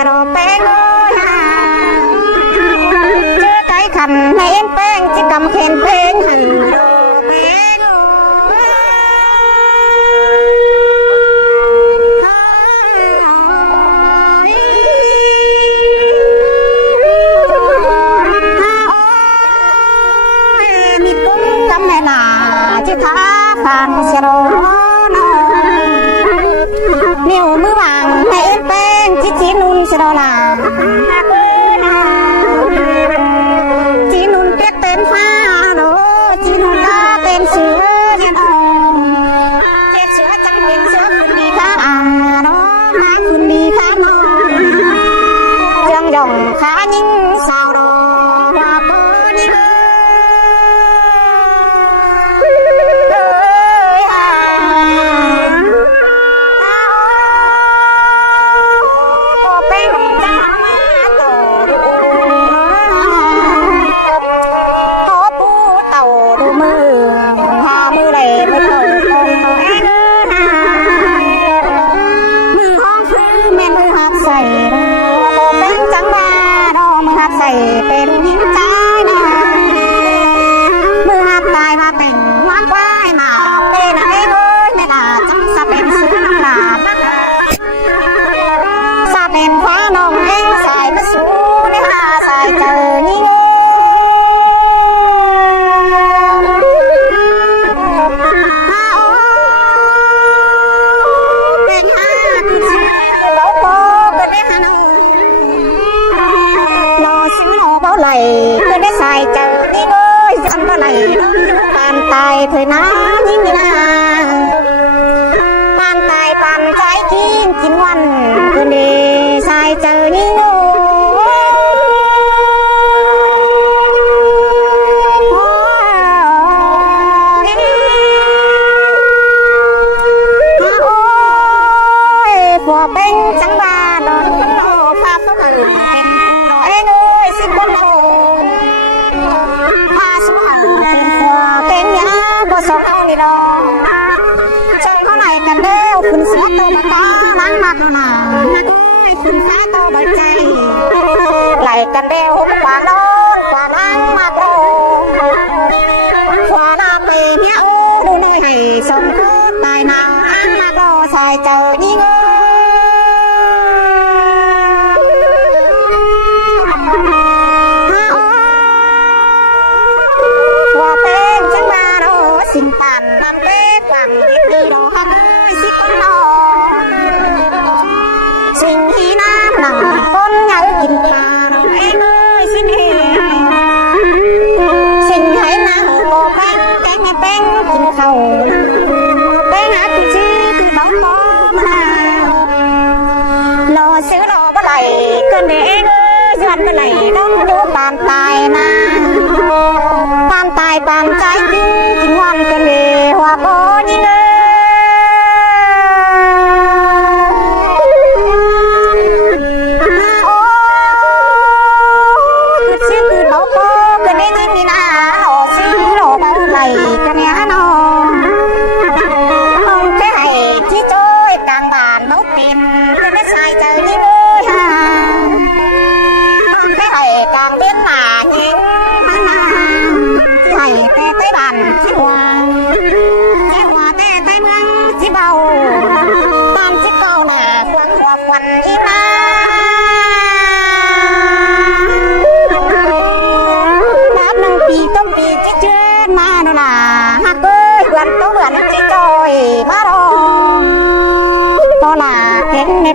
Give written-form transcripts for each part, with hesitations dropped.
sẽ đồ bén chưa cái khăn hay em bén chỉ cầm khen bén hẳn đồ bén mi cũng cầm này là chỉ thả phàn sẽ đồ nếu mưa vàng hay em bén chỉ chín nun sẽ đồ là chỉ nun biết tên pha đó chỉ nun ta tên sữa trên chết sữa chẳng biết sữaคุณดีค่ะđó máคุณดีค่ะnó chẳng dòng khá những sao đó và có điเป็นยิ้มใจนะมือหักตายมาเป็นวางไว้มาเป็นไอ้เอ้ยไม่น่าจังสะเป็นซื้อน้ำหนาสะเป็นฟ้านองเองใส่มาสู้ในหาใส่เจอนี่เงเป็นหาคือเชื่อเราโตกันได้ฮะน้องbao lầy cứ để xài chờ đi ngơi dân bao lầy bàn tay thời ná như na bàn tay bàn trái chín chín ngoan cứ để xài chờ đi ngơi phò bên trắng ba đón lộ pha phá hử em ơi xin con hồn hoa số hồng tên nhá có số hồng đi đâu chơi con này cần đeo phun xé tô bà có láng mặt rồi nào phun xé tô bà chay lại cần đeo hút quả non quả láng mặt rồi quả nam về nhá ô đu nơi hay sống có tài nào ăn mặt rồi xài chờ đi ngơi xin bàn làm bếp vàng đi đồ hấp xích con nó xin khi nam nằm con nhớ nhìn bà em ơi xin hãy nào cô bánh cái ngày bánh nhìn khẩu bánh hát thì chứ từ bóng bó mà lò xứ lò bắt lại cơn để em ơi dần bắt lại đông vô bàn tay na bàn trái tim ngoan cơn để hòa bó như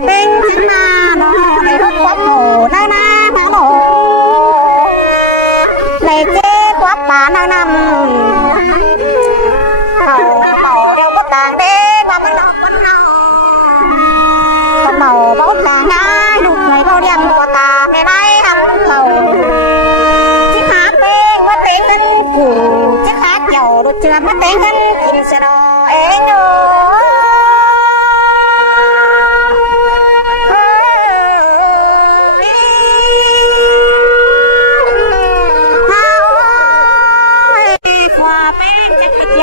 này bên trắng na nó để hút quát nổ na na má nổ này chế quát bà na nằm màu màu đeo có tàng đế mà mình đọc con nào con màu bó tàng ai đục người bao đen của ta mẹ nay hẳn màu chiếc hát bên mất tiếng hình củ chiếc hát dầu đột chưa mất tiếng hình nhìn sẽ đo ế nhô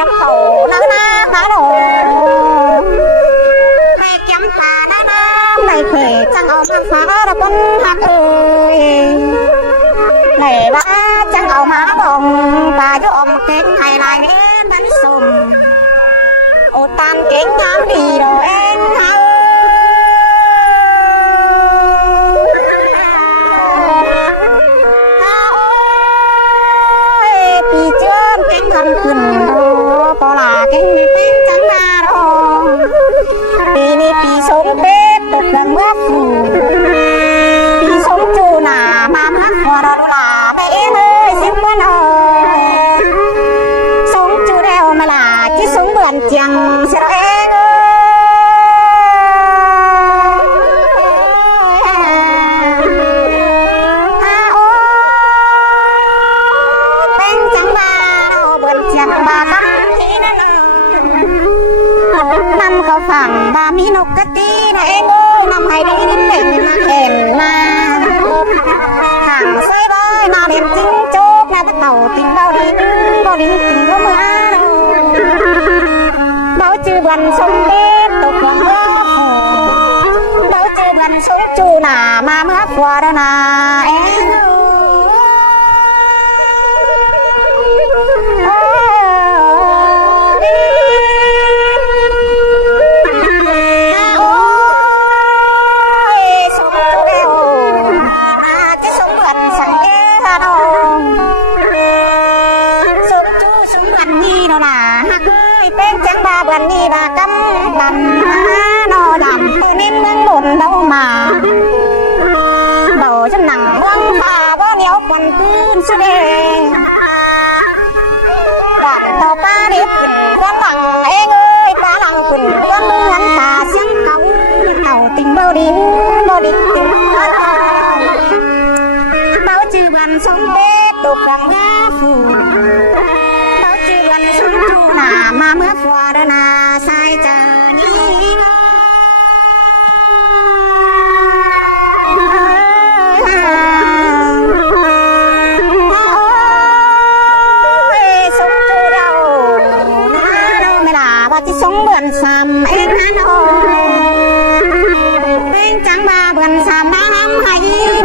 chấm tàu nó na má đồ mẹ chấm tà nó na này khỏe chẳng ôm ฟ้าระบนหักเอ่ยไหนว่าจังเอามาบ่งป่ายอมเก่งให้ลายเล่นนั้นสมโอตานเก่งงามดีดอกเอ็นเฮาปีเจือนเก่งกันขึ้นปอลาเก่งไม่เป็นจังนาดอกปีนี้ปีสมเป็ดตกกันเมื่อฝูปีสมจูหนามาพักหัวเราลาไม่เอ้ยสิบวันสมจูแล้วมาลาที่สมเบื่อนจังเสียเองเป็นจังมาเบื่อนจังมาตั้งที่นั่นนำเขาฝั่งบามีนกกระตีนะเองนำให้ได้ดินเด่นเห็นมาห่างใส่ใบมาเด่นจิ้งโจ๊กนะเต่าติงเบาดิ้งติงก็เมื่อเบาจือบันสมเด็จตกหลังเบาจือบันสมจูหนามาเมื่อขวาดนาเองวันนี้บากำบันนอดำปืนนิ่มเมืองบนเดามาเดาจนหนังเมืองป่าก็เหนียวคนพื้นสุดเองต่อป้าดิบวันหลังเองเอ้ยป้าหลังคุณเรื่องเมืองตาเสียงเขาเต่าติงเบาดิงติงเบาจือบันสมเด็จตกหลังเมื่อฝูมาเมื่อฟ้าดนาสายจานีสมจูเราไม่ลาว่าที่สงเบือนซ้ำเอ็งนั่นโอ้เป็นจังบาเบือนซ้ำน้ำให้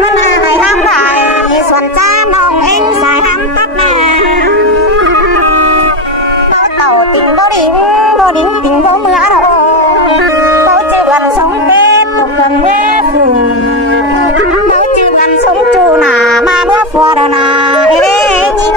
มันให้ทำได้ส่วนจ้าน้องเอ็งสายทำตัดแม่ติงบ่ดิ้งติงบ่เมื่อเราเขาจือวันสงเป็ดตกเมืองเมื่อฝูเขาจือวันสงจูหนามาเมื่อฟ้าดนาเอ้ยนี่เ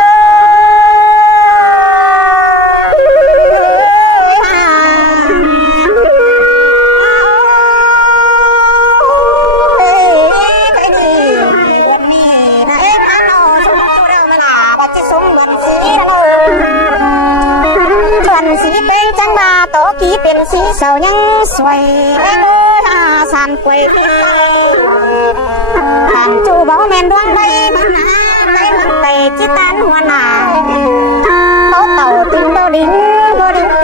เป็นสีเสายังสวยเอ้ยสานกวยทางจูบ่แม่นดวงใดมันหนาใดมันเตะจิตันหัวหน้าเต่าติงเบาดิ้ง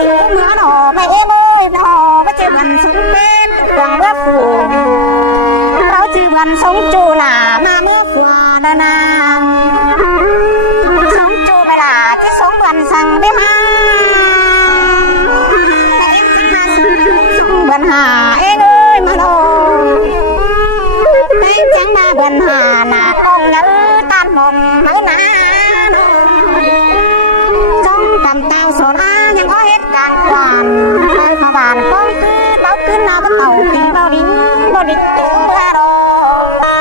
ติงเมื่อหนอไม่เอ้ยหนอไม่เจอวันสงเป็นหวังว่าฝูเราจือวันสงจูหนามาเมื่อฝัวดานาสงจูไม่ล่ะที่สงวันสั่งได้มาบันหาเอ้ยมาโดเป็นจังมาบันหาหน้าองเงาตานมองเมาหนาจ้องกำเต้าสนายังอ้อยกลางกวานเคยมาบานป้องคือเต้าขึ้นหน้าก็เต่าติงเบาดิ้งติงเมื่อโด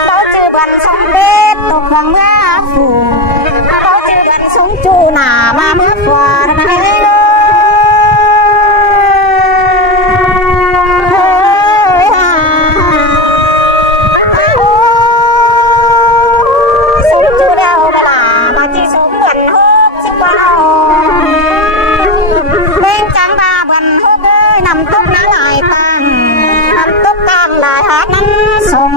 เต้าจือบันสมเด็จตกหลังเมื่อฝูเต้าจือบันสงจูหนามาเมื่อฝัวนะนำตุ๊กน้าลายตังนำตุ๊กตามลายหาดนั้นส่ง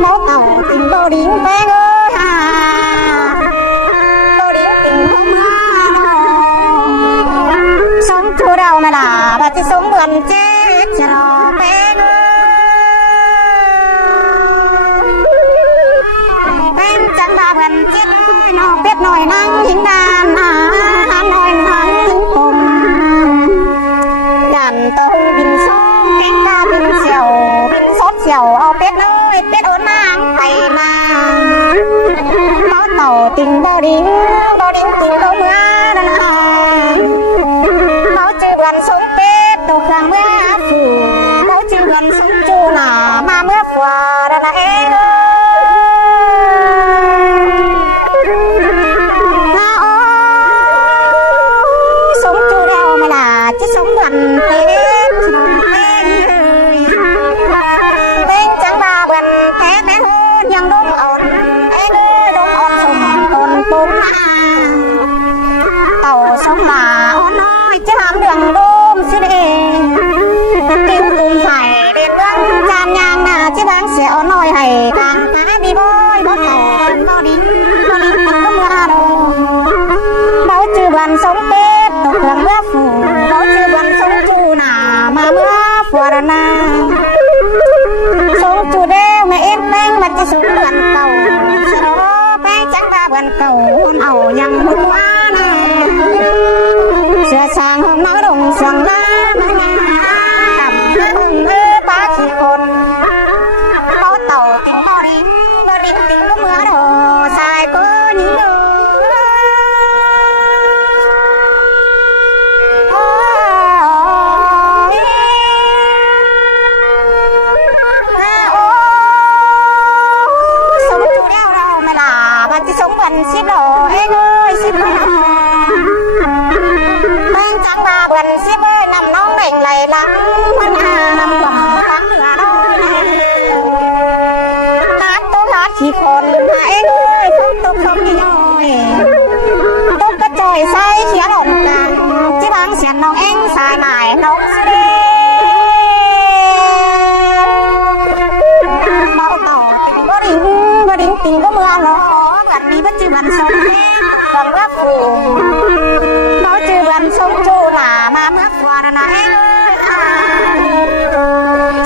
โมเต่าติงโบดิ้งแป้งเอ้ยโบดิ้งติงหัวมาสมจูเราไม่ล่ะบัดจะสมเหมือนเจ๊จะรอแป้งเป็นจังบาเหมือนเจ๊น้องเป็ดหน่อยนั่งหิ้งดานหน่อยนั่งหิ้งผมเต้าบินซ้อมแกงกาบินเสี่ยวบินซ้อ หลาอ้อนน้อยจะหามเดืองโดมสิเดติ้วตุ้มไผ่เด็ดเรื่องจานยางหน้าจะบางเสียอ้อนน้อยให้กลางหาดีบ่อยบ่เข่าบ่ดิ้นบ่ดิ้นก็เมื่อโดเราจือบันสงเป็ดตกเครื่องเมื่อฝูเราจือบันสงจูหนามาเมื่อฝัวระนาสงจูเดวแม่เอ็นแป้งมันจะสูงเหมือนเก่าสโลไปจังบ้าเหมือนเก่าเอายังหัวนาเสือสางห้องน้าดงเสียงน้ำกับปลาขี้คนเขาเต่าติ่งบ่ริงบ่ริงติ่งก็เมื่อโดสายก็นิ่งสิบโลเอ้ยสิบโลบางจังมาบนสิบเอ้ยนำน้องเด่งไหลหลังมันนำหวังหลังเหนือน้อยนัดตัวนัดที่คนหาเอ้ยฟงตุ๊กฟงยี่น้อยตุ๊กกระจอยใส่เขียหล่นกันที่บางเสียนน้องเอ็งสายหมายน้องสิเด้เมาต่อติงบ่ดิ่งติงก็เมื่อหรอมีบัจจุบันสงเล่กองว่าฝูบัจจุบันสงจูหนามาเมื่อวานนะเอ้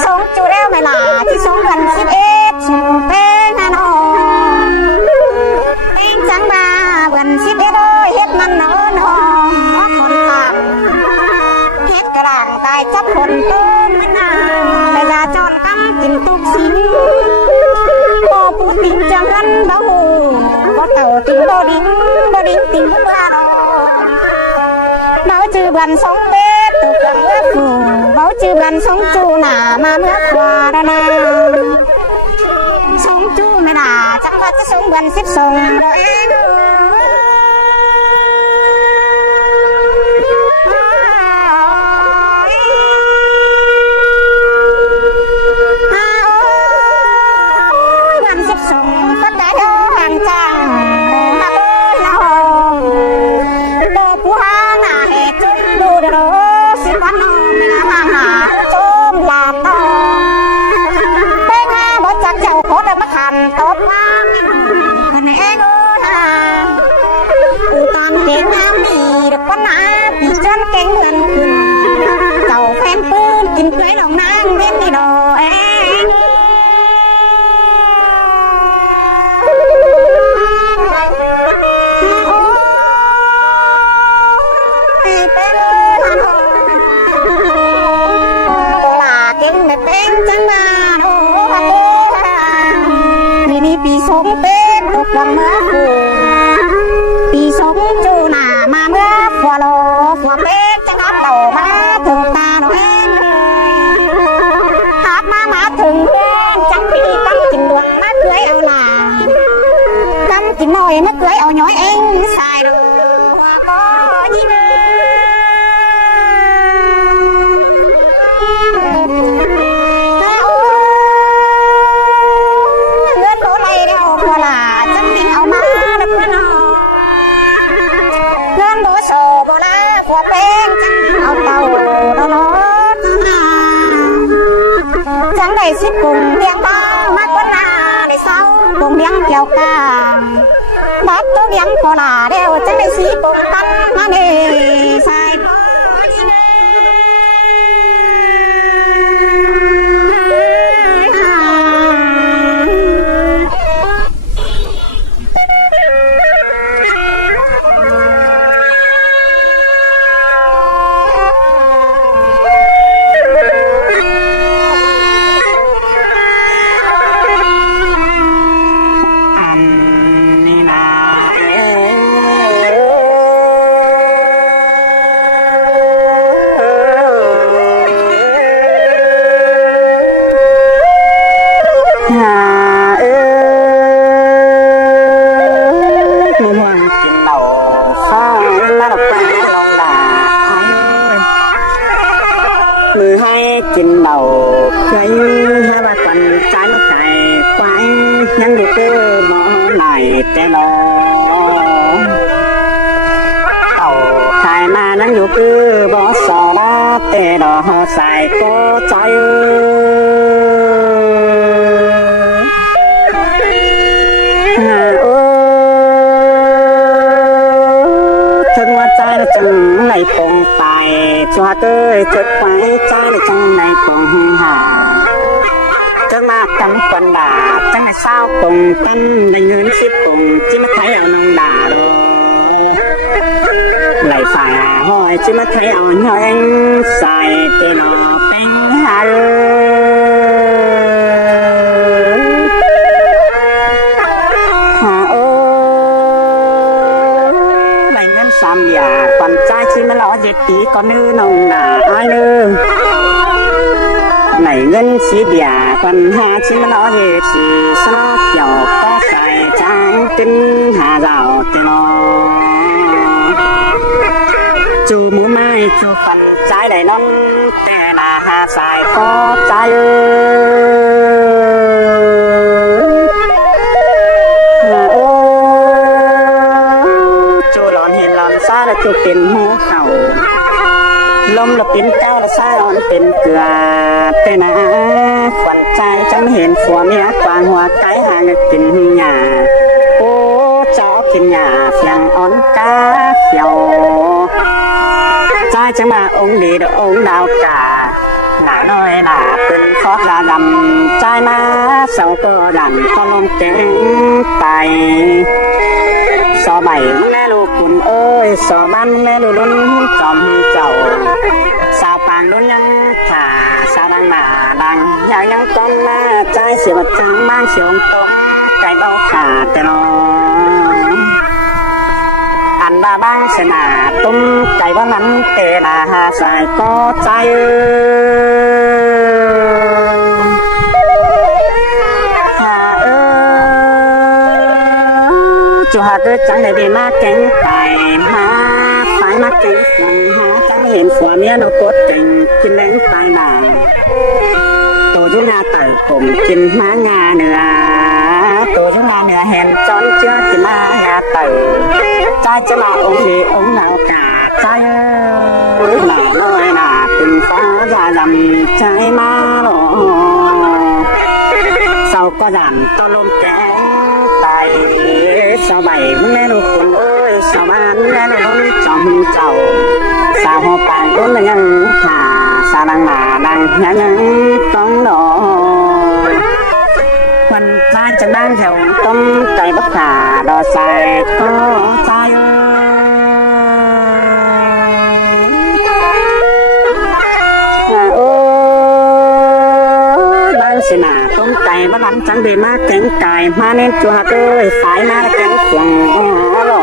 สงจูแล้วไม่หลาที่สงวัน11สูเป็นนอนเองจังมาวัน11เฮ็ดมันนอนคนต่างเฮ็ดกระด่างตายจับคนต้มมันนาแต่ยาจอนกังกินตุกสิงโอ้ผู้ติงจังกันเบาเต่าติงบ่ดิ้งติงก็มาโนเมาจือบันสงเป็ดตุกเมื่อฝูเมาจือบันสงจูหนามาเมื่อควาดนาสงจูไม่หนาจังหวัดจะสงบัน12เราเองตบมาคนเองอูตามเก่งน้ำมีดอกปัญหาปีจันเก่งเงินขึ้นเจ้าแฟนปืนกินเกลือหนองนางเล่นที่ดอเองเป็นลาเก่งไม่เป็นจังมาปีสงเป็ดตุกเมื่อฝูปีสงจูหนามาเมื่อฝัวโลฝัวเป็ดจะนับเต่ามาถึงตาหนูเองหากมาถึงเพื่อนจังปีกำกินดวงมาเกยเอาหนากำกินหน่อยมาเกยเอาน้อยเองสายดูว่าก็ยิ่งหัวแป้งเอาเต่าร้อนจังได้สิปุ่มเลี้ยงบ้างมากกว่านาได้เศร้าปุ่มเลี้ยงเกี่ยวกาบัดตัวเลี้ยงพอหลาเดียวจังได้สิปุ่มตั้งมาเนใส่มือให้กินเบาเคยให้ว่ากันใจลูกใจควายยังดูเตอหมอไหนแต่นอเต่าชาย บ่สอดาเตดอใส่ก็ใจถึงว่าใจจังในปงไปชัวเต้ยจุดไว้ใจจังในปงหาจังมากจังคนด่าจังในเศร้าปงตั้นในเงินสิบปงจิมาไทยเอานองด่าไหลฝ่ายหอยจิมาไทยเอาหอยใส่เตนอเป็นหาSam già còn trai chi mà lo dệt tí con nữ nồng nà ai nữ này ngân chi bìa còn hà chi mà lo dệt chi sao kiểu có sai trang tinh hà rào tiền chú mũ mai chú phần trái đầy non tè là hà sai có trái là chúเป็นหัวเข่าลมเราเป็นเก้าเราซ่าอ่อนเป็นเกลือเป็นนะขวัญใจจังเห็นผัวเมียกวางหัวไก่หางกินหญ้าโอ้เจ้ากินหญ้าเสียงอ่อนกาเขียวใจจังมาองค์ดีดองค์ดาวกาหนาน้อยหนาเป็นคอระดำใจมาเสาก็ดำก็ลงเก่งไปสอใบแม่ลูกคุณเอ้ยสอบ้านแม่ลูกลุ้นจอมเจ้าสาวปางลุ้นยังถ่าสาวดังหนาดังยังก้อนมาใจเสียบัดจังบ้างเสียงตกไก่เบาขาดแต่นออันบาบ้างเสนาตุ้มไก่ว่านั้นเตนาหาสายก็ใจchú hạt chẳng để đi mà cánh phải mà cánh phần há chẳng hiện phở mía nó cốt tình kinh đánh tay nào tổ chúng ta tặng cùng kinh má ngà nữa tổ chúng ta nữa hèn trốn chưa kinh má ngà tử trai cho nó ông nào cả trai nào nói là từng phá ra làm trái má nó sau có giảm to lôm kẽ tay sao bảy mẹ nó con ơi sao bán mẹ nó trong chậu sao họ bạn cũng là nhân thả sao đang là đang nhân con đó quần ta chẳng đang theo trong cây bất khả đò xài có sai xin à không cày bắt đánh chẳng bị má cánh cày má nên chùa ơi phải má cánh quần đó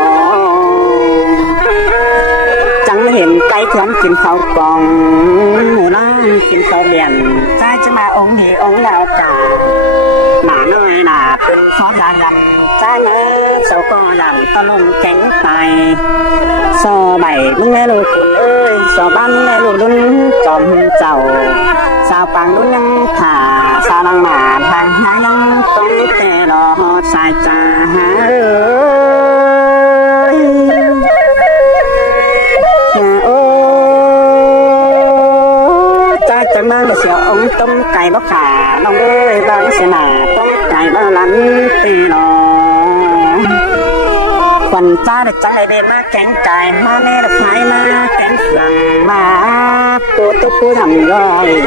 chẳng hiện cây thấm chín khẩu còn mùa đó chín khẩu biển trai chứ mà ông thì ông nào cả mà nơi làเป็นkhó ra dần trai nhớ sầu co dần ta lông cánh tài so bảy mẹ lôคุณเอ้ย so ban mẹ lô luôn chòm chầu sao bằng luôn nhân thả sao đang mà thằng hai nhân con tè đỏ sai cha ơi cha chẳng mang được sẹo ông tôm cày bóc khả đông ơi bao sẽ là tôm cày bao lắm tì đỏ quần cha được chẳng lại đêm má cánh cày má nè được phải má cánh rằng má cô tôi thầm rồi